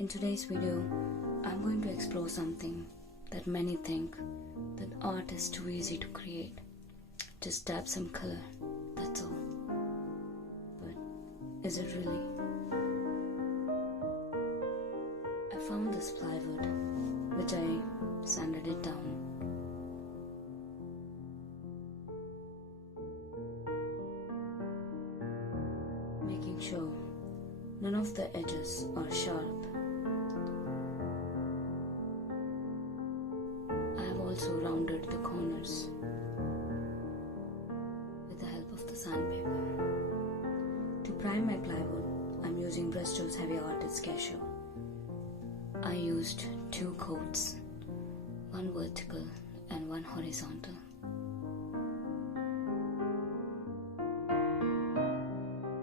In today's video, I'm going to explore something that many think that art is too easy to create. Just dab some color, that's all. But is it really? I found this plywood, which I sanded it down. Making sure none of the edges are sharp. I have also rounded the corners with the help of the sandpaper. To prime my plywood, I'm using Bristol's Heavy Artist Cashew. I used 2 coats, one vertical and one horizontal.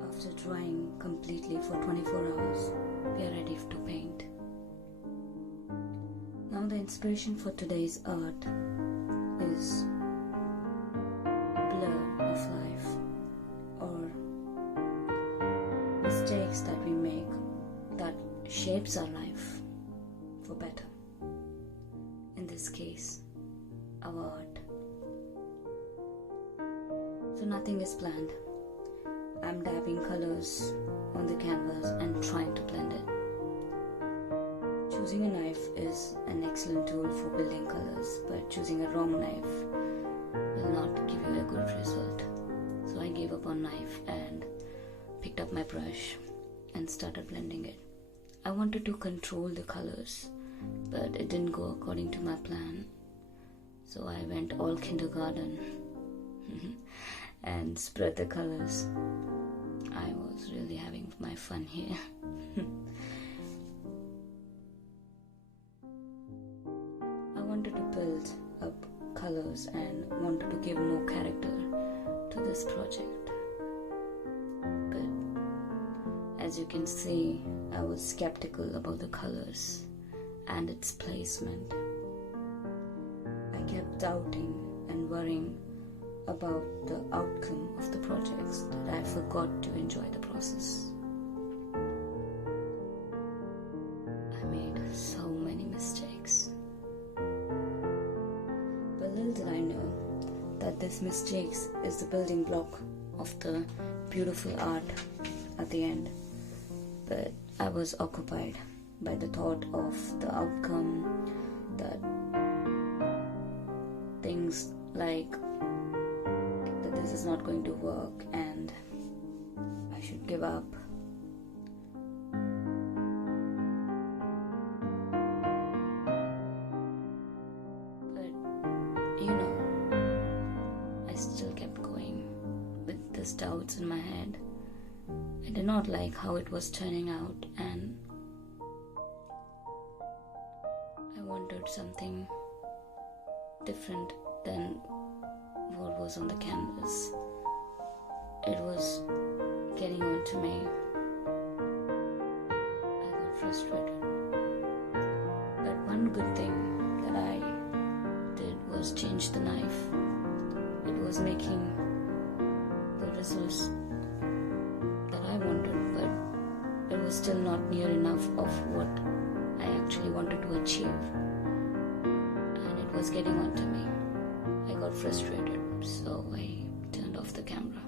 After drying completely for 24 hours, we are ready to paint. Now the inspiration for today's art is blur of life, or mistakes that we make that shapes our life for better. In this case, our art. So nothing is planned. I'm dabbing colors on the canvas and trying to blend it. Choosing a knife is an excellent tool for building colors, but choosing a wrong knife will not give you a good result. So I gave up on knife and picked up my brush and started blending it. I wanted to control the colors, but it didn't go according to my plan. So I went all kindergarten and spread the colors. I was really having my fun here. I wanted to build up colors and wanted to give more character to this project. But as you can see, I was skeptical about the colors and its placement. I kept doubting and worrying about the outcome of the projects that I forgot to enjoy the process. I made so many mistakes. But little did I know that this mistakes is the building block of the beautiful art at the end. But I was occupied by the thought of the outcome, that things like that this is not going to work and I should give up. But I still kept going with these doubts in my head. I did not like how it was turning out, and I wanted something different than what was on the canvas. It was getting on to me. I got frustrated. But one good thing that I did was change the knife. It was making the results that I wanted, but it was still not near enough of what I actually wanted to achieve. And it was getting on to me. I got frustrated, so I turned off the camera.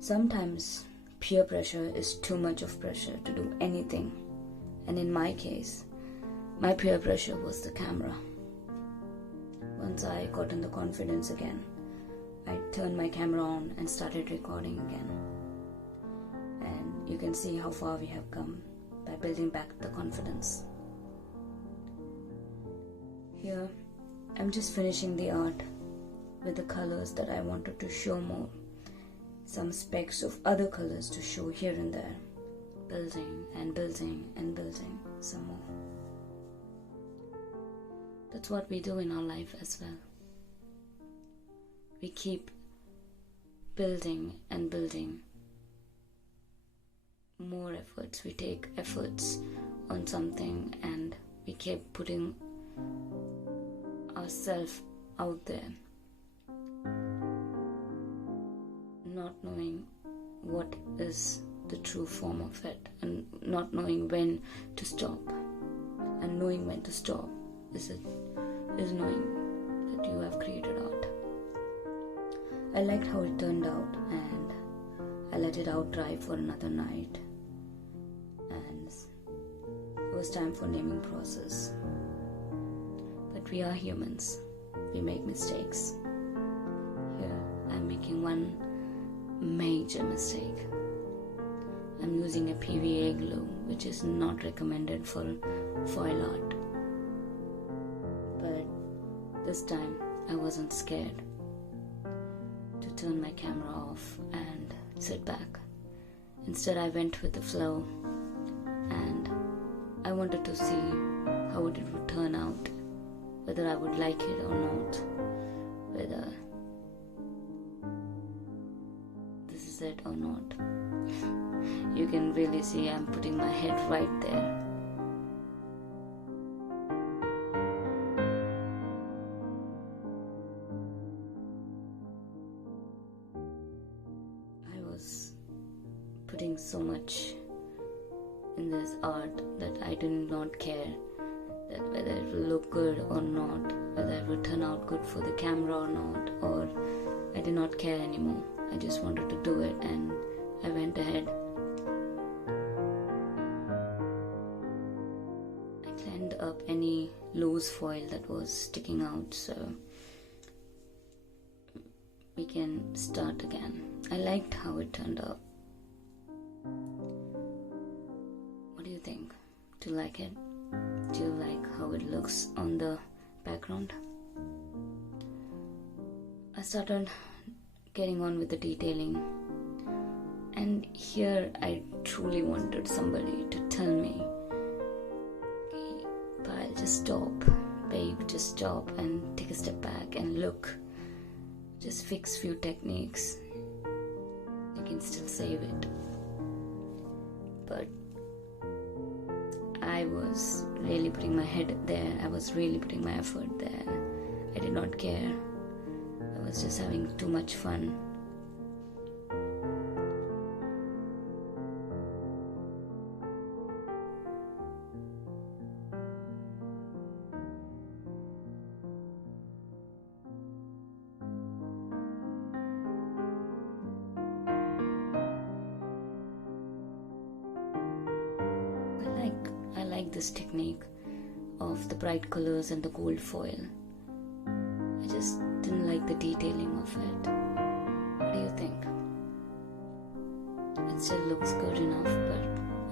Sometimes peer pressure is too much of pressure to do anything, and in my case, my peer pressure was the camera. Once I got in the confidence again, I turned my camera on and started recording again. And you can see how far we have come by building back the confidence. Here, I'm just finishing the art with the colors that I wanted to show more. Some specks of other colors to show here and there. Building and building and building some more. That's what we do in our life as well. We keep building and building more efforts. We take efforts on something and we keep putting ourselves out there, not knowing what is the true form of it, and not knowing when to stop. And knowing when to stop is knowing that you have created art. I liked how it turned out, and I let it out dry for another night, and it was time for naming process. But we are humans. We make mistakes. Here, I'm making one major mistake. I'm using a PVA glue, which is not recommended for foil art. But this time, I wasn't scared to turn my camera off and sit back. Instead, I went with the flow, and I wanted to see how it would turn out, whether I would like it or not, whether this is it or not. You can really see I'm putting my head right there. I was putting so much in this art that I did not care that whether it will look good or not, whether it will turn out good for the camera or not, or I did not care anymore. I just wanted to do it, and I went ahead. I cleaned up any loose foil that was sticking out so we can start again. I liked how it turned out. What do you think? Do you like it? Do you like how it looks on the background? I started getting on with the detailing, and here I truly wanted somebody to tell me, "Okay, Payal, just stop, babe, just stop and take a step back and look. Just fix few techniques. You can still save it." But I was really putting my head there. I was really putting my effort there. I did not care. I was just having too much fun. I like this technique of the bright colors and the gold foil. I just didn't like the detailing of it. What do you think? It still looks good enough, but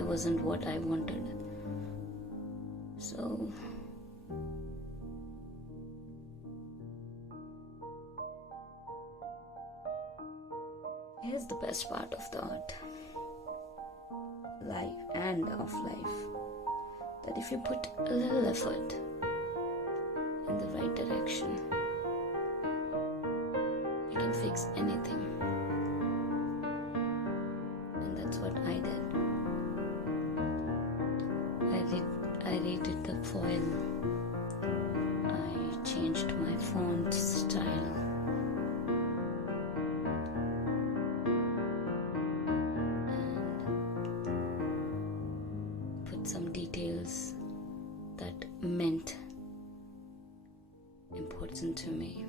it wasn't what I wanted. So here's the best part of the art, life and of life, that if you put a little effort in the right direction, you can fix anything. And that's what I did. I rated the foil. I changed my font style. Some details that meant important to me,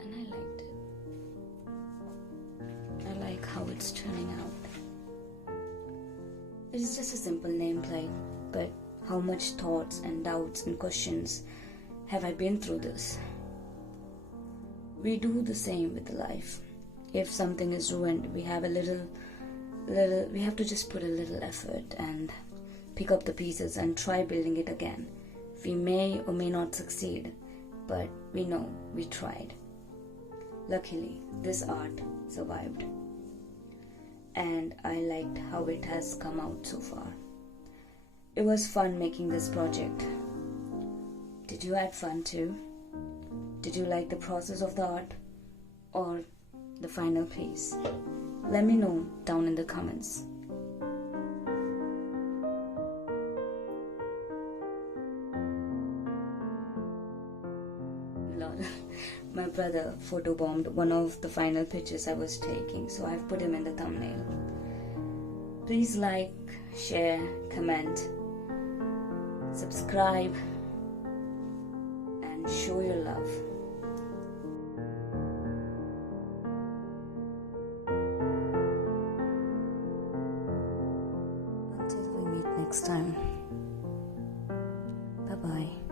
and I liked it. I like how it's turning out. It is just a simple nameplate, but how much thoughts and doubts and questions have I been through this? We do the same with life. If something is ruined, we have we have to just put a little effort and pick up the pieces and try building it again. We may or may not succeed, but we know we tried. Luckily, this art survived, and I liked how it has come out so far. It was fun making this project. Did you have fun too? Did you like the process of the art or the final piece? Let me know down in the comments. Lol. My brother photobombed one of the final pictures I was taking, so I've put him in the thumbnail. Please like, share, comment, subscribe, and show your love. Until we meet next time. Bye bye.